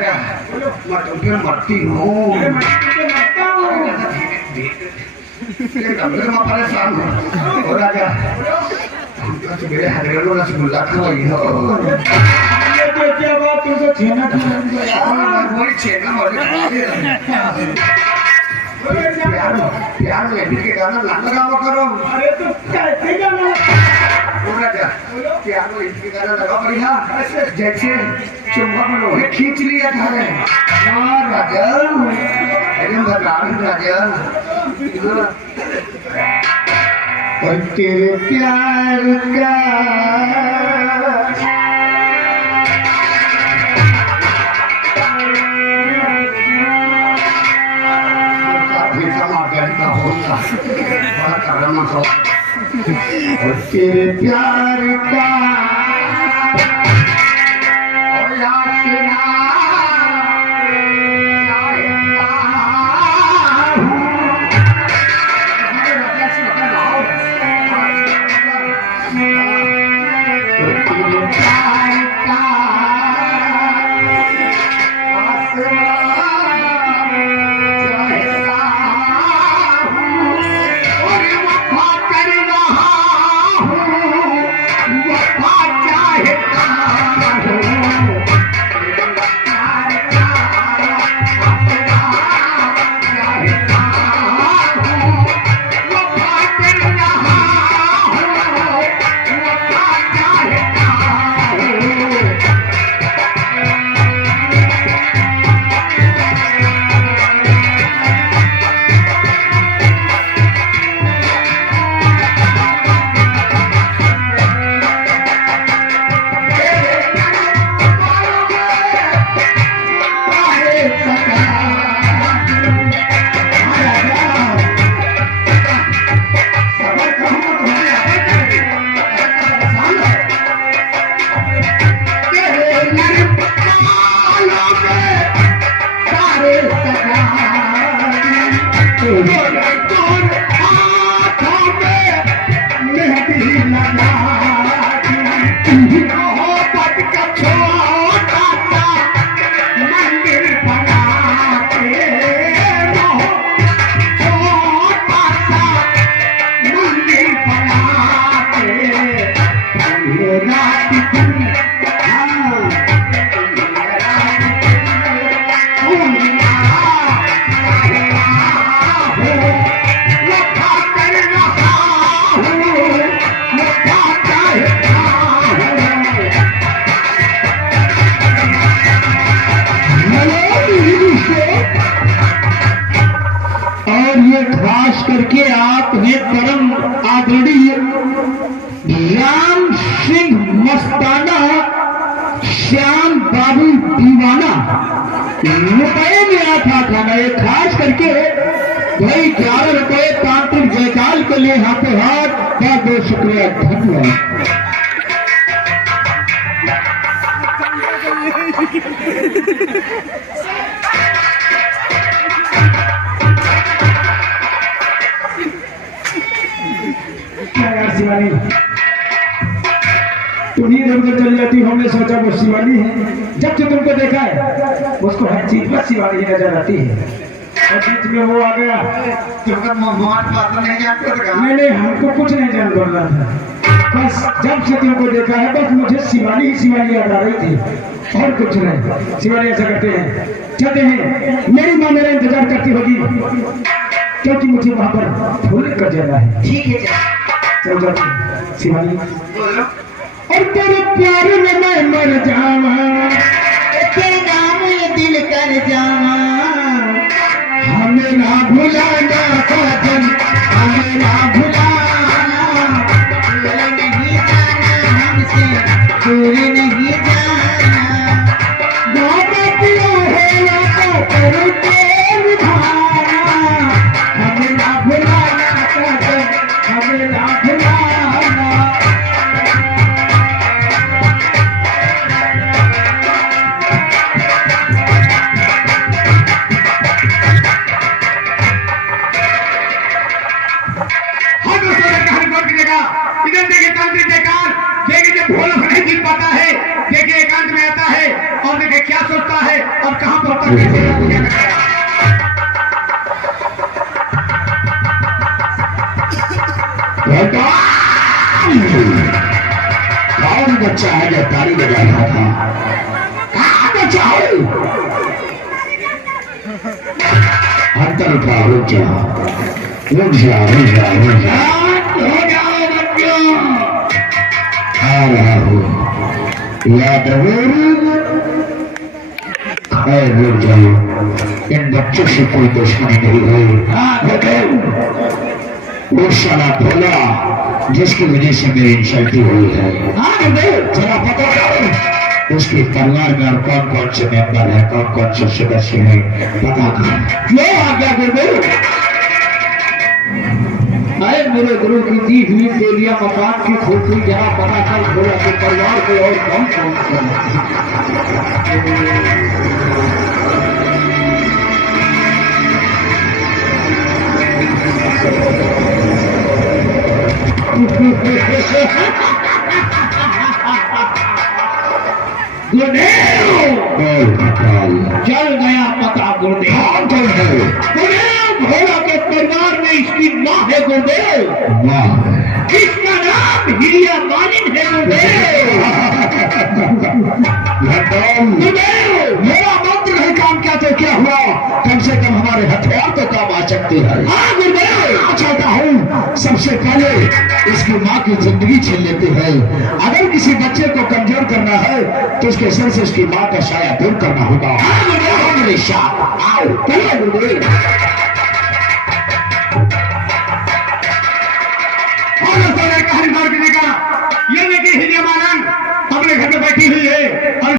राजा मैं तुम फिर मरती हूँ परेशान हो राजा मेरे हरियाणा रसगुल्ला खवाई हो क्या बात तुमको छेना वही छेना प्यार में के गाना लगाओ करो अरे तो कैसे गाना राजा प्यार में के गाना लगाओ बढ़िया जैसे चुम्बक में लोहे खींच लिया था राजा एकदम राजा और तेरे प्यार का और तेरे प्यार का और यासिना खास करके आपने परम आदरणीय राम सिंह मस्ताना श्याम बाबू दीवाना रुपये में आता था मैं खास करके भाई 11 रुपये तांत्रिक जयकाल के लिए हाथों हाथ बहुत बहुत शुक्रिया धन्यवाद। तुम ही इधर चल जाती हमने सोचा वो शिवानी है। जब से तुमको देखा है उसको हर चीज पर शिवानी नजर आती है और बीच में वो आ गया मैंने हमको कुछ नहीं जान बोल रहा था बस जब से तुमको देखा है बस मुझे शिवानी ही शिवानी याद आ रही थी और कुछ नहीं। शिवानी ऐसा करते हैं कहते हैं मेरी माँ मेरा इंतजार करती होगी क्योंकि मुझे वहां पर फूल कर जाना है। ठीक है चल जाती शिवानी और तेरे प्यार में मैं मर जावा तेरे नाम ये दिल कर जावा हमें ना भुलाना काजल हमें ना भुलाना नहीं जाना हमसे दूर नहीं जाना बाबा पिया है तो करो तेरे धारा हमें ना भुलाना काजल हमें ना भुलाना। इधर देखिए तांत्रिक जयकार देखिए जब भोला नहीं जीत पाता है कौन बच्चा है जो ताली बजा रहा था? कहाँ बच्चा है? अंतर का रुक जा, रुक जा, रुक जा, रुक जा, हो जाओ बच्चों, आ रहा हूँ, याद खैर रुक जाओ, इन बच्चों से कोई दुश्मनी नहीं है। वो साला भोला जिसकी वजह से मेरी इंसल्टी हुई है, जरा पता करो उसके परिवार में और कौन कौन से मेंबर है, कौन कौन से सदस्य है, पता करो। क्यों आ गया गुरुदेव? अरे मेरे गुरु की दी हुई तेलिया मकान की खोपड़ी जरा पता कर भोला के परिवार को और कौन कौन से चल गया पता गुरुदेव। गुरुदेव भोला के परिवार में इसकी माँ है गुरुदेव, इसका नाम हिरिया मालिन है गुरुदेव। मेरा मंत्र नहीं काम क्या तो क्या हुआ, कम से कम हमारे हथियार तो काम आ सकते हैं। हाँ गुरुदेव, चाहता हूँ सबसे पहले इसकी माँ की जिंदगी छीन लेते हैं। अगर किसी बच्चे को कमजोर करना है तो उसके सर से उसकी माँ का साया दूर करना होगा। आओ चलो गुरुदेव। ये देखिए हिरिया मालन अपने घर में बैठी हुई है।